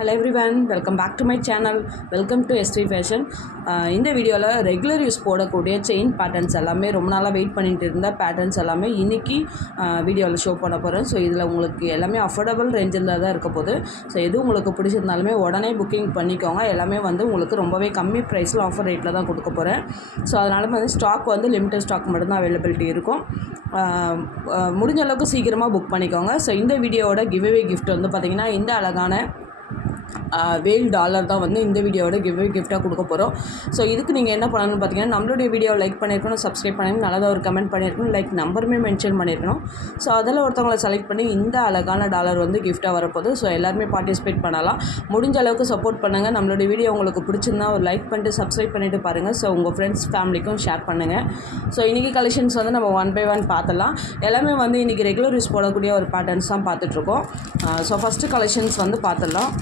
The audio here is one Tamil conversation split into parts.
Hello everyone, welcome back to my channel. Welcome to ST Fashion. இந்த வீடியோவில் ரெகுலர் யூஸ் போடக்கூடிய செயின் பேட்டர்ன்ஸ் எல்லாமே ரொம்ப நாளாக வெயிட் பண்ணிட்டு இருந்த பேட்டர்ன்ஸ் எல்லாமே இன்றைக்கி வீடியோவில் ஷோ பண்ண போகிறேன். ஸோ இதில் உங்களுக்கு எல்லாமே அஃபோர்டபுள் ரேஞ்சில் தான் இருக்க போகுது. ஸோ எது உங்களுக்கு பிடிச்சிருந்தாலுமே உடனே புக்கிங் பண்ணிக்கோங்க. எல்லாமே வந்து உங்களுக்கு ரொம்பவே கம்மி ப்ரைஸில் ஆஃபர் ரேட்டில் தான் கொடுக்க போகிறேன். ஸோ அதனால் வந்து ஸ்டாக் வந்து லிமிட்டட் ஸ்டாக் மட்டும்தான் அவைலபிலிட்டி இருக்கும். முடிஞ்ச அளவுக்கு சீக்கிரமாக புக் பண்ணிக்கோங்க. ஸோ இந்த வீடியோவோட கிவ்அவே கிஃப்ட் வந்து பார்த்திங்கன்னா இந்த அழகான வேல் டாலர் தான் வந்து இந்த வீடியோவோட கிஃப்ட்டாக கொடுக்க போகிறோம். ஸோ இதுக்கு நீங்கள் என்ன பண்ணணும்னு பார்த்தீங்கன்னா நம்மளுடைய வீடியோவை லைக் பண்ணியிருக்கணும், சப்ஸ்கிரைப் பண்ணியிருக்கணும், நல்லதாக ஒரு கமெண்ட் பண்ணியிருக்கணும், லைக் நம்பருமே மென்ஷன் பண்ணியிருக்கணும். ஸோ அதில் ஒருத்தவங்களை செலக்ட் பண்ணி இந்த அழகான டாலர் வந்து கிஃப்ட்டாக வரப்போகுது. ஸோ எல்லாருமே பார்ட்டிசிபேட் பண்ணலாம். முடிஞ்ச அளவுக்கு சப்போர்ட் பண்ணுங்கள். நம்மளுடைய வீடியோ உங்களுக்கு பிடிச்சிருந்தா ஒரு லைக் பண்ணிட்டு சப்ஸ்கிரைப் பண்ணிவிட்டு பாருங்கள். ஸோ உங்கள் ஃப்ரெண்ட்ஸ் ஃபேமிலிக்கும் ஷேர் பண்ணுங்கள். ஸோ இன்றைக்கி கலெக்ஷன்ஸ் வந்து நம்ம ஒன் பை ஒன் பார்த்துலாம். எல்லாமே வந்து இன்றைக்கி ரெகுலர் யூஸ் போடக்கூடிய ஒரு பேட்டர்ன்ஸ் தான் பார்த்துட்ருக்கோம். ஸோ ஃபஸ்ட்டு கலெக்ஷன்ஸ் வந்து பார்த்துடலாம்.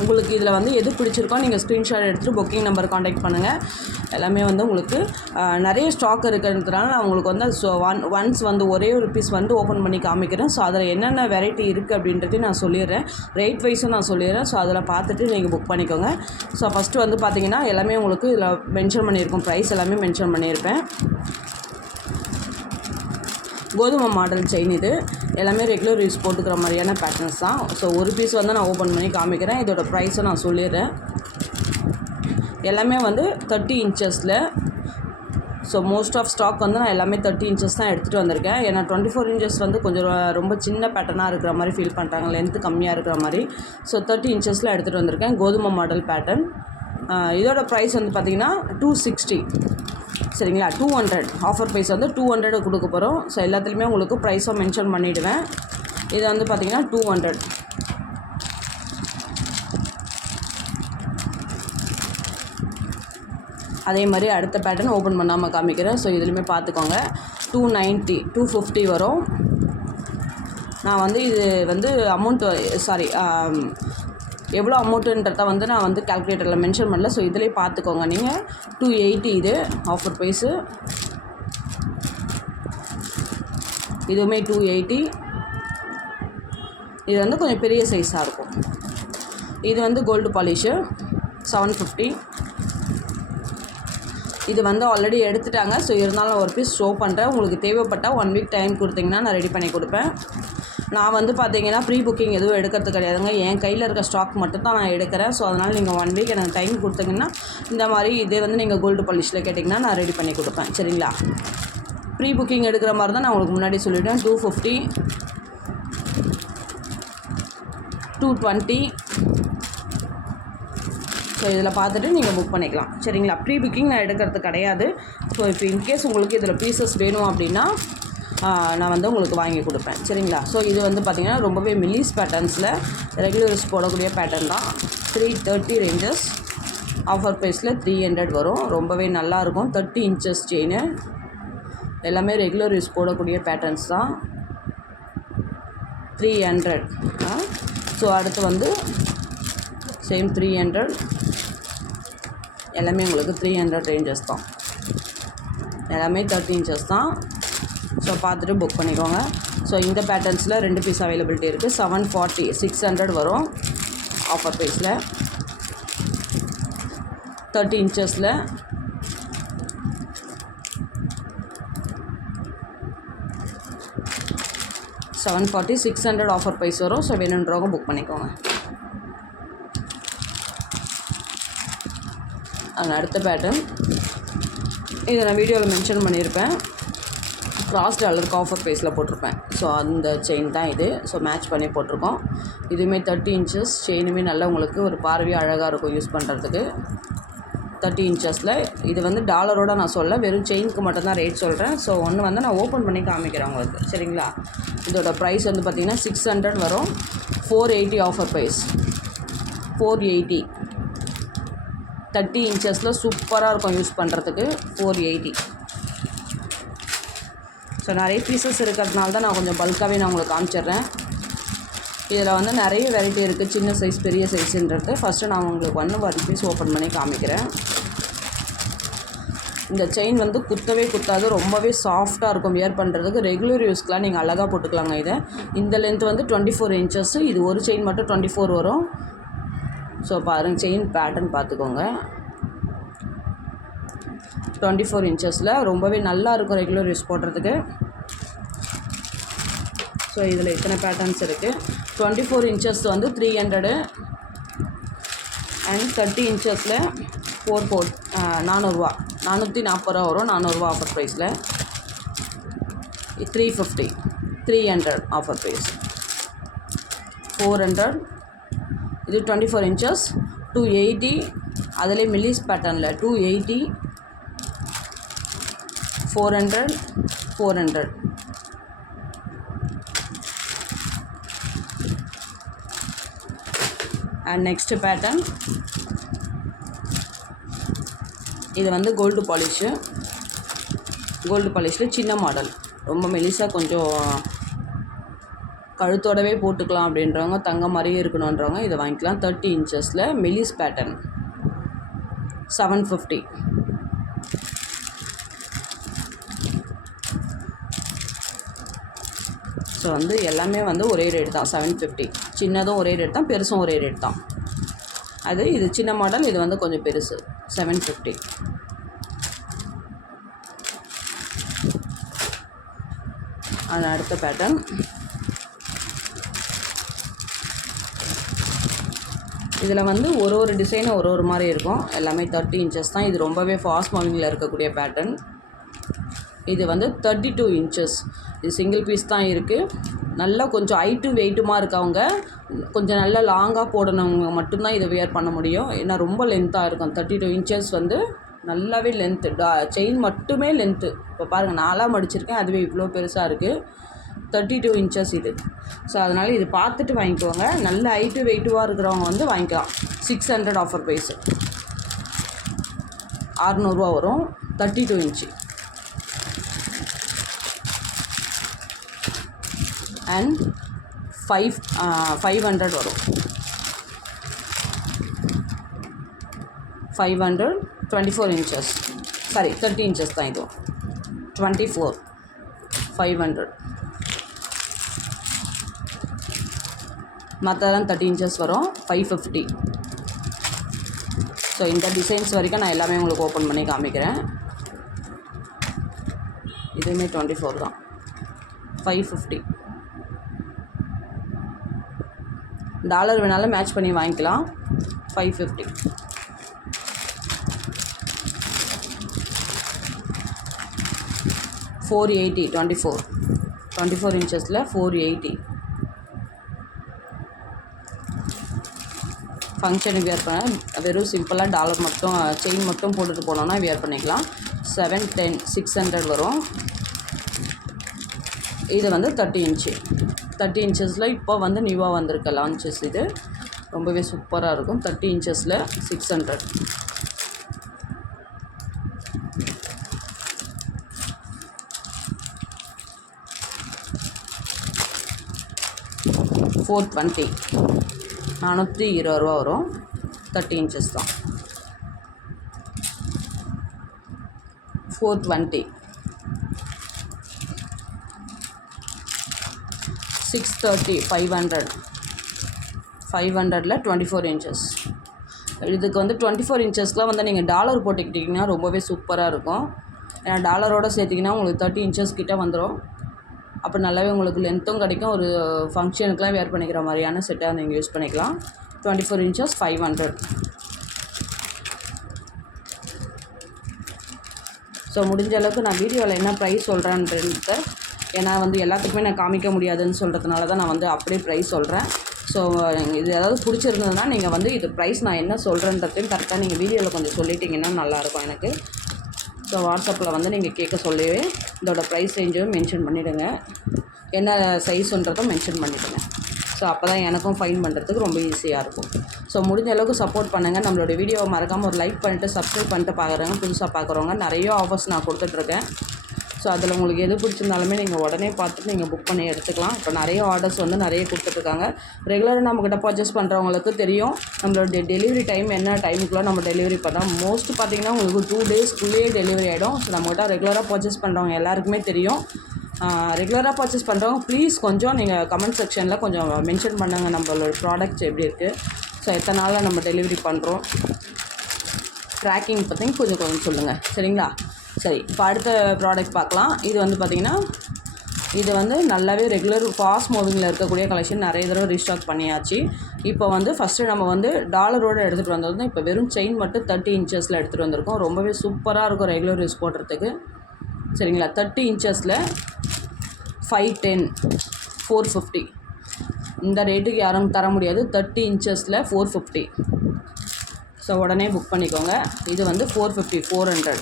உங்களுக்கு இதில் வந்து எது பிடிச்சிருக்கோ நீங்கள் ஸ்க்ரீன்ஷாட் எடுத்துகிட்டு புக்கிங் நம்பர் காண்டாக்ட் பண்ணுங்கள். எல்லாமே வந்து உங்களுக்கு நிறைய ஸ்டாக் இருக்கிறதுனால நான் உங்களுக்கு வந்து ஒன்ஸ் வந்து ஒரே ஒரு பீஸ் வந்து ஓப்பன் பண்ணி காமிக்கிறேன். ஸோ அதில் என்னென்ன வெரைட்டி இருக்குது அப்படின்றதையும் நான் சொல்லிடுறேன், ரேட் வைஸும் நான் சொல்லிடுறேன். ஸோ அதில் பார்த்துட்டு நீங்கள் புக் பண்ணிக்கோங்க. ஸோ ஃபஸ்ட்டு வந்து பார்த்திங்கன்னா எல்லாமே உங்களுக்கு இதில் மென்ஷன் பண்ணியிருக்கோம், ப்ரைஸ் எல்லாமே மென்ஷன் பண்ணியிருப்பேன். கோதுமை மாடல் செயின் இது எல்லாமே ரெகுலர் யூஸ் போட்டுக்கிற மாதிரியான பேட்டர்ன்ஸ் தான். ஸோ ஒரு பீஸ் வந்து நான் ஓப்பன் பண்ணி காமிக்கிறேன். இதோட ப்ரைஸும் நான் சொல்லிடுறேன். எல்லாமே வந்து 30 இன்ச்சஸில். ஸோ மோஸ்ட் ஆஃப் ஸ்டாக் வந்து நான் எல்லாமே 30 இன்ச்சஸ் தான் எடுத்துகிட்டு வந்திருக்கேன். ஏன்னா 24 இன்ச்சஸ் வந்து கொஞ்சம் ரொம்ப சின்ன பேட்டர்னாக இருக்கிற மாதிரி ஃபீல் பண்ணுறாங்க, லென்த்து கம்மியாக இருக்கிற மாதிரி. ஸோ 30 இன்ச்சஸில் எடுத்துகிட்டு வந்திருக்கேன். கோதுமை மாடல் பேட்டர்ன். இதோட ப்ரைஸ் வந்து பார்த்திங்கன்னா 260, சரிங்களா? 200 ஆஃபர் ப்ரைஸ் வந்து 200 கொடுக்க போகிறோம். ஸோ எல்லாத்துலேயுமே உங்களுக்கு ப்ரைஸும் மென்ஷன் பண்ணிவிடுவேன். இது வந்து பார்த்திங்கன்னா 200. அதே மாதிரி அடுத்த பேட்டர்ன் ஓப்பன் பண்ணாமல் காமிக்கிறேன். ஸோ இதுலேயுமே பார்த்துக்கோங்க. 290, 250 வரும். நான் வந்து இது வந்து எவ்வளோ அமௌண்ட்டுன்றத வந்து நான் வந்து கால்குலேட்டரில் மென்ஷன் பண்ணல. ஸோ இதிலே பார்த்துக்கோங்க நீங்கள். 280 இது ஆஃபர் ப்ரைஸு. இதுவுமே 280. இது வந்து கொஞ்சம் பெரிய சைஸாக இருக்கும். இது வந்து கோல்டு பாலிஷு 750. இது வந்து ஆல்ரெடி எடுத்துட்டாங்க. ஸோ இருந்தாலும் ஒரு பீஸ் ஷோ பண்ணுறேன். உங்களுக்கு தேவைப்பட்டால் 1 வீக் டைம் கொடுத்தீங்கன்னா நான் ரெடி பண்ணி கொடுப்பேன். நான் வந்து பார்த்தீங்கன்னா ப்ரீ புக்கிங் எதுவும் எடுக்கிறது கிடையாதுங்க. என் கையில் இருக்க ஸ்டாக் மட்டும் தான் நான் எடுக்கிறேன். ஸோ அதனால் நீங்கள் 1 வீக் எனக்கு டைம் கொடுத்தீங்கன்னா இந்த மாதிரி இதே வந்து நீங்கள் கோல்டு பாலிஷில் கேட்டிங்கன்னா நான் ரெடி பண்ணி கொடுப்பேன், சரிங்களா? ப்ரீ புக்கிங் எடுக்கிற மாதிரி தான் நான் உங்களுக்கு முன்னாடி சொல்லிவிட்டேன். 250, 220. ஸோ இதில் பார்த்துட்டு நீங்கள் புக் பண்ணிக்கலாம், சரிங்களா? ப்ரீ புக்கிங் நான் எடுக்கிறது கிடையாது. ஸோ இப்போ இன்கேஸ் உங்களுக்கு இதில் பீசஸ் வேணும் அப்படின்னா நான் வந்து உங்களுக்கு வாங்கி கொடுப்பேன், சரிங்களா? ஸோ இது வந்து பார்த்திங்கன்னா ரொம்பவே மில்லிஸ் பேட்டர்ன்ஸில் ரெகுலர் யூஸ் போடக்கூடிய பேட்டர்ன் தான். 330 ரேஞ்சஸ். ஆஃபர் ப்ரைஸில் 300 வரும். ரொம்பவே நல்லாயிருக்கும். 30 இன்ச்சஸ் செயின். எல்லாமே ரெகுலர் யூஸ் போடக்கூடிய பேட்டர்ன்ஸ் தான். 300. ஸோ அடுத்து வந்து சேம் 300. எல்லாமே உங்களுக்கு 300 ரேஞ்சஸ் தான். எல்லாமே 30 இன்ச்சஸ் தான். ஸோ பார்த்துட்டு புக் பண்ணிக்கோங்க. ஸோ இந்த பேட்டர்ன்ஸில் 2 பீஸ் அவைலபிலிட்டி இருக்குது. 740, 600 வரும் ஆஃபர் ப்ரைஸில். 30 இன்ச்சஸில். $740, $600 ஆஃபர் ப்ரைஸ் வரும். ஸோ வேணுன்றவங்க புக் பண்ணிக்கோங்க. அடுத்த பேட்டர்ன் இதை நான் வீடியோவில் மென்ஷன் பண்ணியிருப்பேன். கிராஸ் டாலருக்கு ஆஃபர் ப்ரைஸில் போட்டிருப்பேன். ஸோ அந்த செயின் தான் இது. ஸோ மேட்ச் பண்ணி போட்டிருக்கோம். இதுவுமே 30 இன்ச்சஸ். செயினுமே நல்லா உங்களுக்கு ஒரு பார்வையாக அழகாக இருக்கும் யூஸ் பண்ணுறதுக்கு. 30 இன்ச்சஸில். இது வந்து டாலரோட நான் சொல்ல, வெறும் செயினுக்கு மட்டும்தான் ரேட் சொல்கிறேன். ஸோ ஒன்று வந்து நான் ஓப்பன் பண்ணி காமிக்கிறேன் உங்களுக்கு, சரிங்களா? இதோட ப்ரைஸ் வந்து பார்த்திங்கன்னா 600 வரும். 480 ஆஃபர் ப்ரைஸ். 480. 30 இன்ச்சஸில் சூப்பராக இருக்கும் யூஸ் பண்ணுறதுக்கு. 480. ஸோ நிறைய பீசஸ் இருக்கிறதுனால தான் நான் கொஞ்சம் பல்காகவே நான் உங்களுக்கு காமிச்சிட்றேன். இதில் வந்து நிறைய வெரைட்டி இருக்குது, சின்ன சைஸ் பெரிய சைஸுன்றது. ஃபஸ்ட்டு நான் உங்களுக்கு 1 பீஸ் ஓப்பன் பண்ணி காமிக்கிறேன். இந்த செயின் வந்து குத்தவே குத்தாது, ரொம்பவே சாஃப்டாக இருக்கும் வியர் பண்ணுறதுக்கு. ரெகுலர் யூஸ்க்கெலாம் நீங்கள் அழகாக போட்டுக்கலாங்க. இதை இந்த லென்த் வந்து 24 இன்ச்சஸ். இது ஒரு செயின் மட்டும் 24 வரும். ஸோ பாருங்கள், செயின் பேட்டர்ன் பார்த்துக்கோங்க. 24 இன்ச்சஸில் ரொம்பவே நல்லா இருக்கும் ரெகுலர் யூஸ் போடுறதுக்கு. ஸோ இதில் இத்தனை பேட்டர்ன்ஸ் இருக்குது. 24 இன்ச்சஸ் வந்து 300 அண்ட் 30 இன்ச்சஸில் 440 ரூபா 440 ரூபா வரும். 400 ரூபா ஆஃபர் ப்ரைஸில். 350 300 ஆஃபர் ப்ரைஸ். 400 இது 24 இன்ச்சஸ் 280. அதிலே மில்லிஸ் பேட்டர்னில் 280 400 400. அண்ட் நெக்ஸ்ட் பேட்டர்ன் இது வந்து கோல்டு பாலிஷில் சின்ன மாடல், ரொம்ப மெலிசாக கொஞ்சம் கழுத்தோடவே போட்டுக்கலாம் அப்படின்றவங்க, தங்க மாதிரியே இருக்கணுன்றவங்க இதை வாங்கிக்கலாம். 30 இன்ச்சஸில் மெலிஸ் பேட்டர்ன் 750. ஸோ வந்து எல்லாமே வந்து ஒரே ரேட் தான் 750. சின்னதும் ஒரே ரேட் தான், பெருசும் ஒரே ரேட் தான். இது சின்ன மாடல், இது வந்து கொஞ்சம் பெருசு 750. அது அடுத்த பேட்டர்ன். இதில் வந்து ஒரு டிசைனும் ஒரு மாதிரி இருக்கும். எல்லாமே 30 இன்ச்சஸ் தான். இது ரொம்பவே ஃபாஸ்ட் மூவிங்கில் இருக்கக்கூடிய பேட்டர்ன். இது வந்து 32 இன்ச்சஸ். இது சிங்கிள் பீஸ் தான் இருக்குது. நல்லா கொஞ்சம் ஹைட்டு வெயிட்டுமாக இருக்கவங்க, கொஞ்சம் நல்லா லாங்காக போடணுங்க மட்டும்தான் இதை வியர் பண்ண முடியும். ஏன்னா ரொம்ப லென்த்தாக இருக்கும். 32 இன்ச்சஸ் வந்து நல்லாவே லென்த்து. செயின் மட்டுமே லென்த்து. இப்போ பாருங்கள், 4ஆக மடிச்சிருக்கேன், அதுவே இவ்வளோ பெருசாக இருக்குது. 32 இன்ச்சஸ் இது. ஸோ அதனால் இது பார்த்துட்டு வாங்கிக்கோங்க. நல்ல ஹைட்டு வெயிட்டுவாக இருக்கிறவங்க வந்து வாங்கிக்கலாம். 600 ஆஃபர் ப்ரைஸு. 600 ரூபா வரும். 32 இன்ச்சு. அண்ட் 500 வரும். 500 24 இன்ச்சஸ். சாரி 30 இன்ச்சஸ் தான் இதுவும். 24 500. மற்றதெல்லாம் 30 இன்ச்சஸ் வரும். 550. ஸோ இந்த டிசைன்ஸ் வரைக்கும் நான் எல்லாமே உங்களுக்கு ஓப்பன் பண்ணி காமிக்கிறேன். இதுவுமே 24 தான். 550. டாலர் வேணாலும் மேட்ச் பண்ணி வாங்கிக்கலாம். 550. $480. 24 இன்ச்சஸில் 480. ஃபங்க்ஷனுக்கு வியர் பண்ண வெறும் சிம்பிளாக டாலர் மட்டும் செயின் மட்டும் போட்டுட்டு போனோன்னா வியர் பண்ணிக்கலாம். 710 600 வரும். இது வந்து 30 இன்ச்சு. 30 இன்ச்சஸில் இப்போ வந்து நியூவாக வந்திருக்க லான்ச்சஸ். இது ரொம்பவே சூப்பராக இருக்கும். 30 இன்ச்சஸில் 600. $420. 420 ரூபா வரும். 30 இன்ச்சஸ் தான். 420. 630. 500. 500ல் 24 இன்ச்சஸ். இதுக்கு வந்து 24 இன்ச்சஸ்லாம் வந்து நீங்கள் டாலர் போட்டுக்கிட்டிங்கன்னா ரொம்பவே சூப்பராக இருக்கும். ஏன்னா டாலரோடு சேர்த்திங்கன்னா உங்களுக்கு 30 இன்ச்சஸ் கிட்டே வந்துடும். அப்போ நல்லாவே உங்களுக்கு லென்த்தும் கிடைக்கும். ஒரு ஃபங்க்ஷனுக்குலாம் வேர் பண்ணிக்கிற மாதிரியான செட்டாக நீங்கள் யூஸ் பண்ணிக்கலாம். 24 இன்ச்சஸ் 500. ஸோ முடிஞ்ச அளவுக்கு நான் வீடியோவில் என்ன ப்ரைஸ் சொல்கிறேன்றத, ஏன்னா வந்து எல்லாத்துக்குமே நான் காமிக்க முடியாதுன்னு சொல்கிறதுனால தான் நான் வந்து அப்படியே ப்ரைஸ் சொல்கிறேன். ஸோ இது ஏதாவது பிடிச்சிருந்ததுன்னா நீங்கள் வந்து இது ப்ரைஸ் நான் என்ன சொல்கிறேன்றதையும் கரெக்டாக நீங்கள் வீடியோவில் கொஞ்சம் சொல்லிட்டீங்கன்னா நல்லாயிருக்கும் எனக்கு. ஸோ வாட்ஸ்அப்பில் வந்து நீங்கள் கேட்க சொல்லவே இதோட ப்ரைஸ் ரேஞ்சும் மென்ஷன் பண்ணிவிடுங்க. என்ன சைஸுன்றதும் மென்ஷன் பண்ணிவிடுங்க. ஸோ அப்போ தான் எனக்கும் ஃபைன் பண்ணுறதுக்கு ரொம்ப ஈஸியாக இருக்கும். ஸோ முடிஞ்ச அளவுக்கு சப்போர்ட் பண்ணுங்கள். நம்மளோட வீடியோவை மறக்காமல் ஒரு லைக் பண்ணிட்டு சப்ஸ்கிரைப் பண்ணிட்டு பார்க்குறவங்க, புதுசாக பார்க்குறவங்க நிறைய ஆஃபர்ஸ் நான் கொடுத்துட்ருக்கேன். ஸோ அதில் உங்களுக்கு எது பிடிச்சிருந்தாலுமே நீங்கள் உடனே பார்த்துட்டு நீங்கள் புக் பண்ணி எடுத்துக்கலாம். இப்போ நிறைய ஆர்டர்ஸ் வந்து நிறைய கொடுத்துட்ருக்காங்க. ரெகுலராக நம்மக்கிட்ட பர்ச்சேஸ் பண்ணுறவங்களுக்கு தெரியும் நம்மளோட டெலிவரி டைம் என்ன டைமுக்குள்ளே நம்ம டெலிவரி பண்ணுறோம். மோஸ்ட் பார்த்திங்கன்னா உங்களுக்கு 2 டேஸ்க்குள்ளேயே டெலிவரி ஆகிடும். ஸோ நம்மக்கிட்ட ரெகுலராக பர்ச்சேஸ் பண்ணுறவங்க எல்லாருக்குமே தெரியும். ரெகுலராக பர்ச்சேஸ் பண்ணுறவங்க ப்ளீஸ் கொஞ்சம் நீங்கள் கமெண்ட் செக்ஷனில் கொஞ்சம் மென்ஷன் பண்ணுங்கள் நம்மளோட ப்ராடக்ட்ஸ் எப்படி இருக்குது. ஸோ எத்தனை நாளில் நம்ம டெலிவரி பண்ணுறோம், ட்ராக்கிங் பற்றி கொஞ்சம் சொல்லுங்கள். சரிங்களா? சரி, இப்போ அடுத்த ப்ராடக்ட் பார்க்கலாம். இது வந்து பார்த்திங்கன்னா இது வந்து நல்லாவே ரெகுலர் ஃபாஸ்ட் மூவிங்கில் இருக்கக்கூடிய கலெக்ஷன் நிறைய தடவை ரீஸ்டாக் பண்ணியாச்சு. இப்போ வந்து ஃபஸ்ட்டு நம்ம வந்து டாலரோடு எடுத்துகிட்டு வந்தது. இப்போ வெறும் செயின் மட்டும் 30 இன்ச்சஸில் எடுத்துகிட்டு வந்திருக்கோம். ரொம்பவே சூப்பராக இருக்கும் ரெகுலர் யூஸ் போடுறதுக்கு. சரிங்களா? 30 இன்ச்சஸில் 510 450. இந்த ரேட்டுக்கு யாரும் தர முடியாது. 30 இன்ச்சஸில் 450. ஸோ உடனே புக் பண்ணிக்கோங்க. இது வந்து 450 400.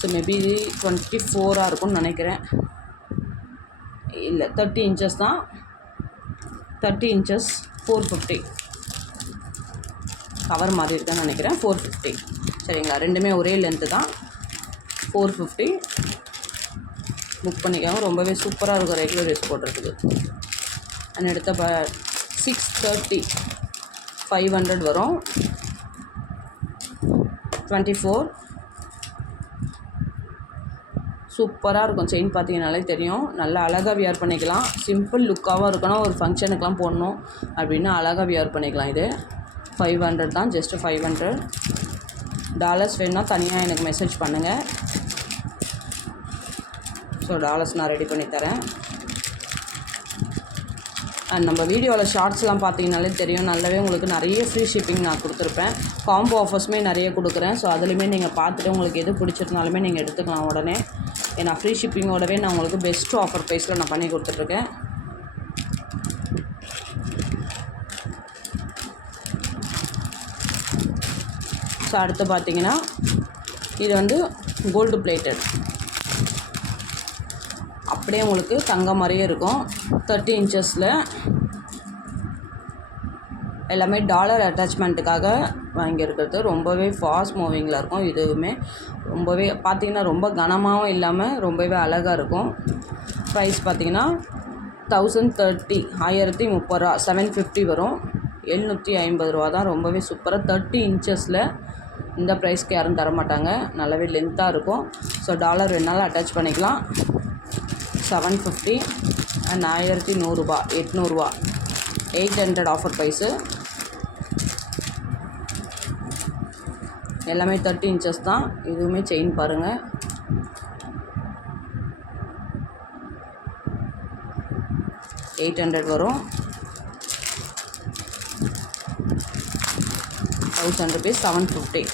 ஸோ மேபி 24 இருக்கும்னு நினைக்கிறேன். இல்லை, 30 இன்ச்சஸ் தான். 30 இன்ச்சஸ் 450. கவர் மாதிரி இருக்குன்னு நினைக்கிறேன். 450. சரிங்களா? ரெண்டுமே ஒரே லென்த்து தான். 450 புக் பண்ணிக்கோங்க. ரொம்பவே சூப்பராக இருக்கும் ரெகுலர் யூஸ் போடுறதுக்கு. அண்ட் எடுத்த 630 500 வரும். 24 சூப்பராக இருக்கும். செயின் பார்த்தீங்கனாலே தெரியும். நல்லா அழகாக வியர் பண்ணிக்கலாம். சிம்பிள் லுக்காகவும் இருக்கணும். ஒரு ஃபங்க்ஷனுக்கெலாம் போடணும் அப்படின்னா அழகாக வியர் பண்ணிக்கலாம். இது 500 தான், ஜஸ்ட்டு 500. டாலர்ஸ் வேணும்னா தனியாக எனக்கு மெசேஜ் பண்ணுங்கள். ஸோ டாலர்ஸ் நான் ரெடி பண்ணி தரேன். அண்ட் நம்ம வீடியோவில் ஷார்ட்ஸ்லாம் பார்த்தீங்கனாலே தெரியும். நல்லாவே உங்களுக்கு நிறைய ஃப்ரீ ஷிப்பிங் நான் கொடுத்துருப்பேன். காம்போ ஆஃபர்ஸுமே நிறைய கொடுக்குறேன். ஸோ அதுலேயுமே நீங்கள் பார்த்துட்டு உங்களுக்கு எது பிடிச்சிருந்தாலுமே நீங்கள் எடுத்துக்கலாம் உடனே. ஏன்னா ஃப்ரீ ஷிப்பிங்கோடவே நான் உங்களுக்கு பெஸ்ட் ஆஃபர் ப்ரைஸில் நான் பண்ணி கொடுத்துட்ருக்கேன். ஸோ அடுத்து பார்த்தீங்கன்னா இது வந்து கோல்டு பிளேட்டட், அப்படியே உங்களுக்கு தங்கம் மாதிரியே இருக்கும். 30 இன்ச்சஸில் எல்லாமே டாலர் அட்டாச்மெண்ட்டுக்காக வாங்கியிருக்கிறது. ரொம்பவே ஃபாஸ்ட் மூவிங்கில் இருக்கும். இதுவுமே ரொம்பவே பார்த்திங்கன்னா ரொம்ப கனமாகவும் இல்லாமல் ரொம்பவே அழகாக இருக்கும். ப்ரைஸ் பார்த்திங்கன்னா 1030 1030 ரூபா 750 வரும். 750 ரூபா தான். ரொம்பவே சூப்பராக 30 இன்ச்சஸில் இந்த ப்ரைஸ்க்கு யாரும் தரமாட்டாங்க. நல்லாவே லென்த்தாக இருக்கும். ஸோ டாலர் வேணாலும் அட்டாச் பண்ணிக்கலாம். 750 அண்ட் 1100 ரூபா 800 ரூபா 800 ஆஃபர் ப்ரைஸு. எல்லாமே 30 இன்ச்சஸ் தான். இதுவுமே செயின் பாருங்கள். $800 வரும். 1000 rupees 750.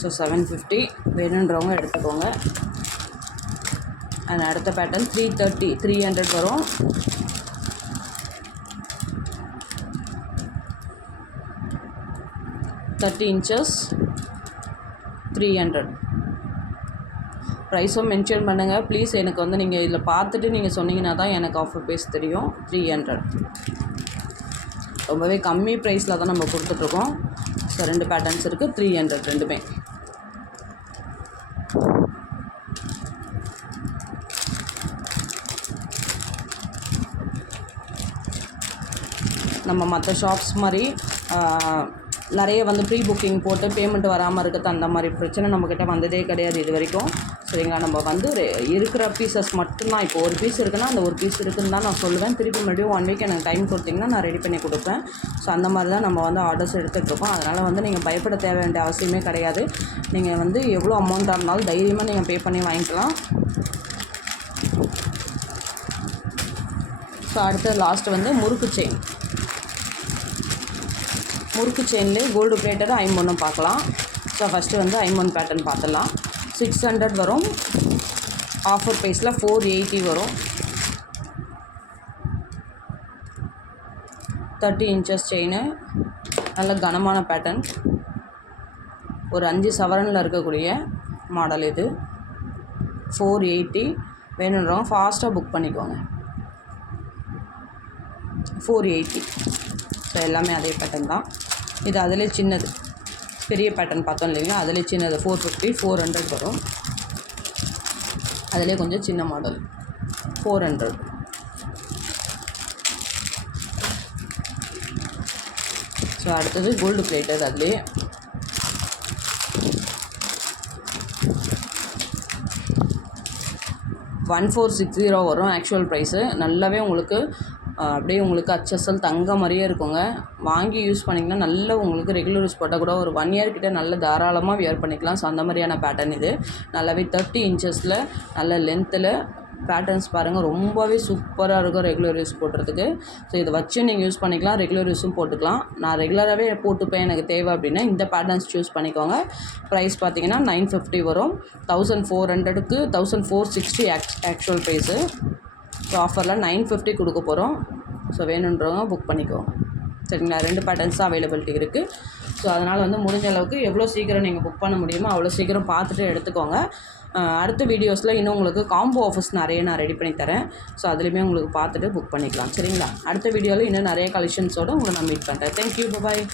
ஸோ 750 வேணுன்றவங்க எடுத்துக்கோங்க. அண்ட் அடுத்த பேட்டர்ன் 330 300 வரும். $30 இன்ச்சஸ் 300. ப்ரைஸும் மென்ஷன் பண்ணுங்கள் ப்ளீஸ். எனக்கு வந்து நீங்கள் இதில் பார்த்துட்டு நீங்கள் சொன்னீங்கன்னா தான் எனக்கு ஆஃபர் ப்ரைஸ் தெரியும். 300 ரொம்பவே கம்மி ப்ரைஸில் தான் நம்ம கொடுத்துட்ருக்கோம். ஸோ 2 பேட்டர்ன்ஸ் இருக்குது. 300 ரெண்டுமே. நம்ம மற்ற ஷாப்ஸ் மாதிரி நிறைய வந்து ப்ரீ புக்கிங் போட்டு பேமெண்ட் வராமல் இருக்கிறது அந்த மாதிரி பிரச்சனை நம்மக்கிட்ட வந்ததே கிடையாது இது வரைக்கும். சரிங்களா? நம்ம வந்து இருக்கிற பீசஸ் மட்டும்தான். இப்போ ஒரு பீஸ் இருக்குன்னா அந்த ஒரு பீஸ் இருக்குன்னு தான் நான் சொல்லுவேன். திருப்பி மறுபடியும் 1 வீக் எனக்கு டைம் கொடுத்திங்கன்னா நான் ரெடி பண்ணி கொடுப்பேன். ஸோ அந்த மாதிரி தான் நம்ம வந்து ஆர்டர்ஸ் எடுத்துகிட்ருக்கோம். அதனால் வந்து நீங்கள் பயப்பட தேவை வேண்டிய அவசியமே கிடையாது. நீங்கள் வந்து எவ்வளோ அமௌண்ட்டாக இருந்தாலும் தைரியமாக நீங்கள் பே பண்ணி வாங்கிக்கலாம். ஸோ அடுத்து லாஸ்ட்டு வந்து முறுக்கு செயின். முறுக்கு செயின்லேயே கோல்டு பிளேட்டட் ஐம்பொன்னும் பார்க்கலாம். ஸோ ஃபஸ்ட்டு வந்து ஐம்பொன் பேட்டர்ன் பார்த்துடலாம். 600 வரும். ஆஃபர் ப்ரைஸில் 480 வரும். 30 இன்ச்சஸ் செயின். நல்ல கனமான பேட்டர்ன். ஒரு 5 சவரனில் இருக்கக்கூடிய மாடல் இது. 480 வேணுன்றவங்க ஃபாஸ்ட்டாக புக் பண்ணிக்கோங்க. 480. ஸோ எல்லாமே அதே பேட்டர்ன் தான். இது அதிலே சின்னது. பெரிய பேட்டர்ன் பார்த்தோம் இல்லைங்களா, அதிலே சின்னது 450 400 வரும். அதிலே கொஞ்சம் சின்ன மாடல் 400. ஸோ அடுத்தது கோல்டு பிளேட்டட். அதுலேயே 1460 வரும் ஆக்சுவல் ப்ரைஸு. நல்லாவே உங்களுக்கு அப்படியே உங்களுக்கு HSL தங்க மாதிரியே இருக்குங்க. வாங்கி யூஸ் பண்ணிங்கன்னா நல்ல உங்களுக்கு ரெகுலர் யூஸ் போட்டால் கூட ஒரு 1 இயர் கிட்ட நல்ல தாராளமாக வியர் பண்ணிக்கலாம். ஸோ அந்த மாதிரியான பேட்டர்ன் இது. நல்லாவே 30 இன்ச்சஸில் நல்ல லென்த்தில் பேட்டர்ன்ஸ் பாருங்கள், ரொம்பவே சூப்பராக இருக்கும் ரெகுலர் யூஸ் போடுறதுக்கு. ஸோ இதை வச்சு நீங்கள் யூஸ் பண்ணிக்கலாம், ரெகுலர் யூஸும் போட்டுக்கலாம். நான் ரெகுலராகவே போட்டுப்பேன் எனக்கு தேவை அப்படின்னா இந்த பேட்டர்ன்ஸ் சூஸ் பண்ணிக்கோங்க. ப்ரைஸ் பார்த்தீங்கன்னா 950 வரும். 1400க்கு 1460 ஆக்சுவல் ப்ரைஸு. ஸோ ஆஃபரில் 950 கொடுக்க போகிறோம். ஸோ வேணுன்றவங்க புக் பண்ணிக்கோங்க. சரிங்களா? 2 பேட்டர்ன்ஸ் தான் அவைலபிலிட்டி இருக்குது. ஸோ அதனால் வந்து முடிஞ்ச அளவுக்கு எவ்வளோ சீக்கிரம் நீங்கள் புக் பண்ண முடியுமோ அவ்வளோ சீக்கிரம் பார்த்துட்டு எடுத்துக்கோங்க. அடுத்த வீடியோஸில் இன்னும் உங்களுக்கு காம்போ ஆஃபர்ஸ் நிறைய நான் ரெடி பண்ணி தரேன். ஸோ அதுலேயுமே உங்களுக்கு பார்த்துட்டு புக் பண்ணிக்கலாம். சரிங்களா? அடுத்த வீடியோவில் இன்னும் நிறைய கலெக்ஷன்ஸோடு உங்களை நான் மீட் பண்ணுறேன். தேங்க்யூ, பாய்.